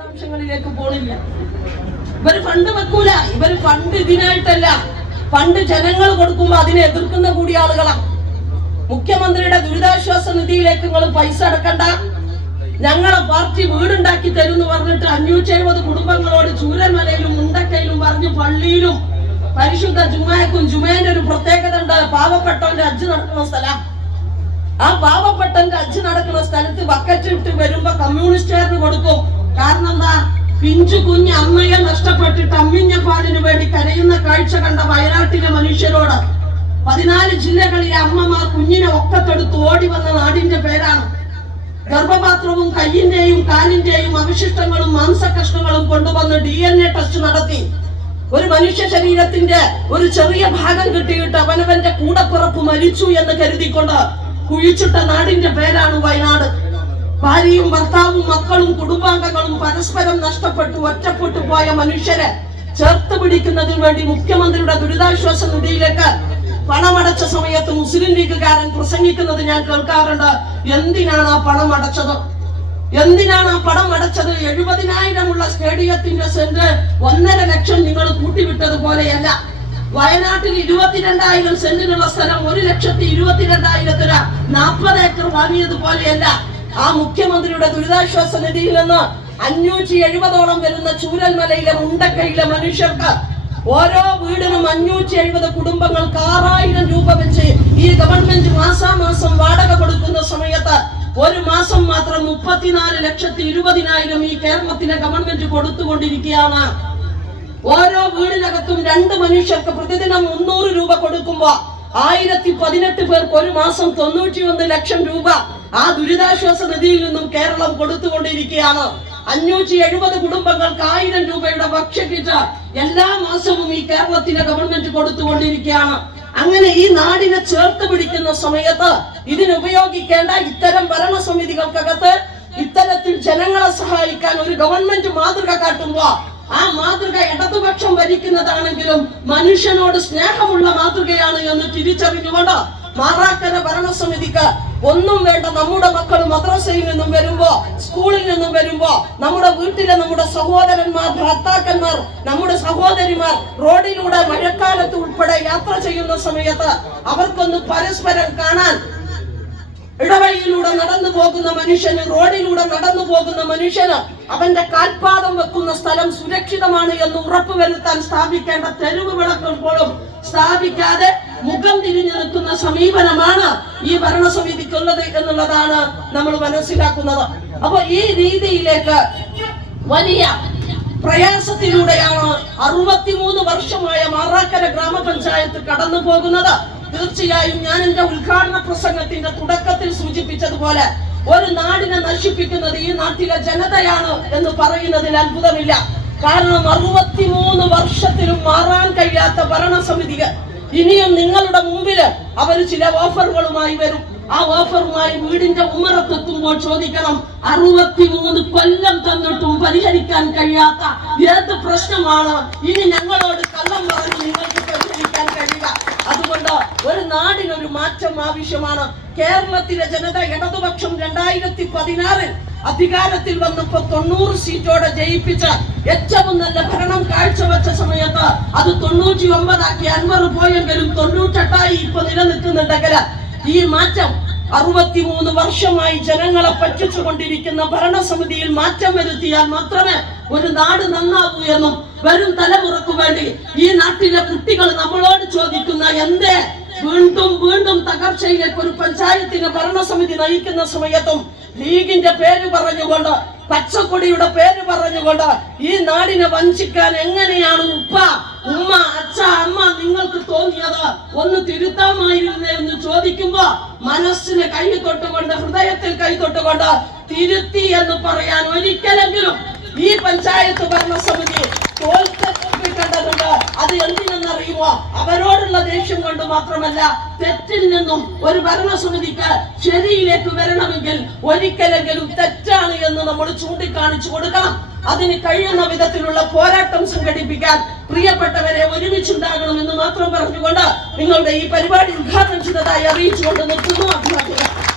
വിശദാംശങ്ങളിലേക്ക് പോണില്ല ഇവര് ഫണ്ട് വെക്കൂല ഇവര് ഫണ്ട് ഇതിനായിട്ടല്ല ഫണ്ട് ജനങ്ങൾ കൊടുക്കുമ്പോ അതിനെ എതിർക്കുന്ന കൂടി ആളുകളാണ് മുഖ്യമന്ത്രിയുടെ ദുരിതാശ്വാസ നിധിയിലേക്ക് നിങ്ങൾ പൈസ അടക്കണ്ട ഞങ്ങളെ പാർട്ടി വീടുണ്ടാക്കി തരും എന്ന് പറഞ്ഞിട്ട് അഞ്ഞൂറ്റി എഴുപത് കുടുംബങ്ങളോട് ചൂരന്മലയിലും മുണ്ടക്കയിലും പറഞ്ഞ് പള്ളിയിലും പരിശുദ്ധ ജുമായക്കും ജുമേന്റെ ഒരു പ്രത്യേകത ഉണ്ട് പാവപ്പെട്ടവന്റെ അജ്ജ് നടക്കുന്ന സ്ഥലം ആ പാവപ്പെട്ടവന്റെ അജ്ജ് നടക്കുന്ന സ്ഥലത്ത് ബക്കറ്റ് ഇട്ട് വരുമ്പോ കമ്മ്യൂണിസ്റ്റുകാരന് കൊടുക്കും കാരണം എന്താ പിഞ്ചു കുഞ്ഞ് അമ്മയെ നഷ്ടപ്പെട്ടിട്ട് അമ്മിഞ്ഞ പാലിന് വേണ്ടി കരയുന്ന കാഴ്ച കണ്ട വയനാട്ടിലെ മനുഷ്യരോട് പതിനാല് ജില്ലകളിലെ അമ്മമാർ കുഞ്ഞിനെ ഒക്കത്തെടുത്ത് ഓടി വന്ന നാടിന്റെ പേരാണ് ഗർഭപാത്രവും കയ്യിന്റെയും കാലിന്റെയും അവശിഷ്ടങ്ങളും മാംസകഷ്ണങ്ങളും കൊണ്ടുവന്ന് ഡി എൻ എ ടെസ്റ്റ് നടത്തി ഒരു മനുഷ്യ ശരീരത്തിന്റെ ഒരു ചെറിയ ഭാഗം കിട്ടിയിട്ട് അവനവന്റെ കൂടപ്പിറപ്പ് മരിച്ചു എന്ന് കരുതിക്കൊണ്ട് കുഴിച്ചിട്ട നാടിന്റെ പേരാണ് വയനാട് ഭാര്യയും ഭർത്താവും മക്കളും കുടുംബാംഗങ്ങളും പരസ്പരം നഷ്ടപ്പെട്ടു ഒറ്റപ്പെട്ടു പോയ മനുഷ്യരെ ചേർത്ത് പിടിക്കുന്നതിന് വേണ്ടി മുഖ്യമന്ത്രിയുടെ ദുരിതാശ്വാസ നിധിയിലേക്ക് പണമടച്ച സമയത്ത് മുസ്ലിം ലീഗുകാരൻ പ്രസംഗിക്കുന്നത് ഞാൻ കേൾക്കാറുണ്ട് എന്തിനാണ് ആ പണം അടച്ചത് എന്തിനാണ് ആ പണം അടച്ചത് എഴുപതിനായിരമുള്ള സ്റ്റേഡിയത്തിന്റെ സെന്റ് ഒന്നര ലക്ഷം നിങ്ങൾ കൂട്ടിവിട്ടത് പോലെയല്ല വയനാട്ടിൽ ഇരുപത്തിരണ്ടായിരം സെന്റിനുള്ള സ്ഥലം ഒരു ലക്ഷത്തി ഇരുപത്തിരണ്ടായിരത്തിന് നാൽപ്പത് ഏക്കർ വാങ്ങിയത് പോലെയല്ല ആ മുഖ്യമന്ത്രിയുടെ ദുരിതാശ്വാസ നിധിയിൽ നിന്ന് അഞ്ഞൂറ്റി എഴുപതോളം വരുന്ന ചൂരൽമലയിലെ മുണ്ടക്കയിലെ മനുഷ്യർക്ക് ഓരോ വീടിനും അഞ്ഞൂറ്റി എഴുപത് കുടുംബങ്ങൾക്ക് ആറായിരം രൂപ വെച്ച് ഈ ഗവൺമെന്റ് മാസാമാസം വാടക കൊടുക്കുന്ന സമയത്ത് ഒരു മാസം മാത്രം മുപ്പത്തിനാല് ലക്ഷത്തി ഇരുപതിനായിരം ഈ കേരളത്തിലെ ഗവൺമെന്റ് കൊടുത്തുകൊണ്ടിരിക്കുകയാണ് ഓരോ വീടിനകത്തും രണ്ട് മനുഷ്യർക്ക് പ്രതിദിനം മുന്നൂറ് രൂപ കൊടുക്കുമ്പോ ആയിരത്തി പതിനെട്ട് പേർക്ക് ഒരു മാസം തൊണ്ണൂറ്റി ഒന്ന് ലക്ഷം രൂപ ആ ദുരിതാശ്വാസ നിധിയിൽ നിന്നും കേരളം കൊടുത്തുകൊണ്ടിരിക്കുകയാണ് അഞ്ഞൂറ്റി എഴുപത് കുടുംബങ്ങൾക്ക് ആയിരം രൂപയുടെ ഭക്ഷ്യക്കിറ്റ് എല്ലാ മാസവും ഈ കേരളത്തിലെ ഗവൺമെന്റ് കൊടുത്തുകൊണ്ടിരിക്കുകയാണ് അങ്ങനെ ഈ നാടിനെ ചേർത്ത് പിടിക്കുന്ന സമയത്ത് ഇതിനുപയോഗിക്കേണ്ട ഇത്തരം ഭരണസമിതികൾക്കകത്ത് ഇത്തരത്തിൽ ജനങ്ങളെ സഹായിക്കാൻ ഒരു ഗവൺമെന്റ് മാതൃക കാട്ടുമ്പോ ആ മാതൃക ഇടതുപക്ഷം ഭരിക്കുന്നതാണെങ്കിലും മനുഷ്യനോട് സ്നേഹമുള്ള മാതൃകയാണ് എന്ന് തിരിച്ചറിഞ്ഞുകൊണ്ട് മാറാക്കര ഭരണസമിതിക്ക് ഒന്നും വേണ്ട നമ്മുടെ മക്കൾ മദ്രസയിൽ നിന്നും വരുമ്പോ സ്കൂളിൽ നിന്നും വരുമ്പോ നമ്മുടെ വീട്ടിലെ നമ്മുടെ സഹോദരന്മാർ ഭർത്താക്കന്മാർ നമ്മുടെ സഹോദരിമാർ റോഡിലൂടെ മഴക്കാലത്ത് ഉൾപ്പെടെ യാത്ര ചെയ്യുന്ന സമയത്ത് അവർക്കൊന്ന് പരസ്പരം കാണാൻ ഇടവഴിയിലൂടെ നടന്നു പോകുന്ന മനുഷ്യന് റോഡിലൂടെ നടന്നു പോകുന്ന മനുഷ്യന് അവന്റെ കാൽപാദം വെക്കുന്ന സ്ഥലം സുരക്ഷിതമാണ് എന്ന് വരുത്താൻ സ്ഥാപിക്കേണ്ട തെരുവ് വിളക്കുമ്പോഴും സ്ഥാപിക്കാതെ മുഖം തിരിഞ്ഞു നിൽക്കുന്ന സമീപനമാണ് ഈ ഭരണസമിതിക്കുള്ളത് എന്നുള്ളതാണ് നമ്മൾ മനസ്സിലാക്കുന്നത് അപ്പൊ ഈ രീതിയിലേക്ക് വലിയ പ്രയാസത്തിലൂടെയാണ് അറുപത്തിമൂന്ന് വർഷമായ മാറാക്കര ഗ്രാമപഞ്ചായത്ത് കടന്നു പോകുന്നത് തീർച്ചയായും ഞാൻ എന്റെ ഉദ്ഘാടന പ്രസംഗത്തിന്റെ തുടക്കത്തിൽ സൂചിപ്പിച്ചതുപോലെ ഒരു നാടിനെ നശിപ്പിക്കുന്നത് ഈ നാട്ടിലെ ജനതയാണ് എന്ന് പറയുന്നതിൽ അത്ഭുതമില്ല കാരണം അറുപത്തിമൂന്ന് വർഷത്തിലും മാറാൻ കഴിയാത്ത ഭരണസമിതികൾ ഇനിയും നിങ്ങളുടെ മുമ്പിൽ അവർ ചില ഓഫറുകളുമായി വരും ആ ഓഫറുമായി വീടിന്റെ ഉമ്മറത്തെത്തുമ്പോൾ ചോദിക്കണം അറുപത്തിമൂന്ന് കൊല്ലം തന്നിട്ടും പരിഹരിക്കാൻ കഴിയാത്ത ഏത് പ്രശ്നമാണ് ഇനി ഞങ്ങളോട് കള്ളം പറഞ്ഞ് നിങ്ങൾക്ക് പരിഹരിക്കാൻ കഴിയുക അതുകൊണ്ട് ഒരു നാടിനൊരു മാറ്റം ആവശ്യമാണ് കേരളത്തിലെ ജനത ഇടതുപക്ഷം രണ്ടായിരത്തി പതിനാറിൽ അധികാരത്തിൽ വന്നപ്പോൾ തൊണ്ണൂറ് സീറ്റോടെ ജയിപ്പിച്ച ഏറ്റവും നല്ല ഭരണം കാഴ്ചവെച്ച സമയത്ത് അത് തൊണ്ണൂറ്റി ഒമ്പതാക്കി അൻപത് പോയെങ്കിലും തൊണ്ണൂറ്റെട്ടായി ഇപ്പൊ നിലനിൽക്കുന്നുണ്ടെങ്കില് ഈ മാറ്റം അറുപത്തിമൂന്ന് വർഷമായി ജനങ്ങളെ പറ്റിച്ചു കൊണ്ടിരിക്കുന്ന ഭരണസമിതിയിൽ മാറ്റം വരുത്തിയാൽ മാത്രമേ ഒരു നാട് നന്നാകൂ എന്നും വരും തലമുറക്കു വേണ്ടി ഈ നാട്ടിലെ കുട്ടികൾ നമ്മളോട് ചോദിക്കുന്ന എന്തേ വീണ്ടും വീണ്ടും തകർച്ചയിലേക്ക് ഒരു പഞ്ചായത്തിന് ഭരണസമിതി നയിക്കുന്ന സമയത്തും ലീഗിന്റെ പേര് പറഞ്ഞുകൊണ്ട് പച്ചക്കൊടിയുടെ പേര് പറഞ്ഞുകൊണ്ട് ഈ നാടിനെ വഞ്ചിക്കാൻ എങ്ങനെയാണ് ഉപ്പ ഉമ്മ അച്ഛ അമ്മ നിങ്ങൾക്ക് തോന്നിയത് ഒന്ന് തിരുത്താമായിരുന്നേ എന്ന് ചോദിക്കുമ്പോ മനസ്സിന് കൈ തൊട്ടുകൊണ്ട് ഹൃദയത്തിൽ കൈ തൊട്ടുകൊണ്ട് തിരുത്തി എന്ന് പറയാൻ ഒരിക്കലെങ്കിലും ഈ പഞ്ചായത്ത് ഭരണസമിതി തോൽക്കപ്പെട്ടതുകൊണ്ട് അത് എന്തിനെന്നറിയുമോ അവരോടുള്ള ദേഷ്യം കൊണ്ട് മാത്രമല്ല തെറ്റിൽ നിന്നും ഒരു ഭരണസമിതിക്ക് ശരിയിലേക്ക് വരണമെങ്കിൽ ഒരിക്കലെങ്കിലും തെറ്റാണ് എന്ന് നമ്മൾ ചൂണ്ടിക്കാണിച്ചു കൊടുക്കണം അതിന് കഴിയുന്ന വിധത്തിലുള്ള പോരാട്ടം സംഘടിപ്പിക്കാൻ പ്രിയപ്പെട്ടവരെ എന്ന് മാത്രം പറഞ്ഞുകൊണ്ട് നിങ്ങളുടെ ഈ പരിപാടി ഉദ്ഘാടനം ചെയ്തതായി അറിയിച്ചുകൊണ്ട് നിർത്തുന്നു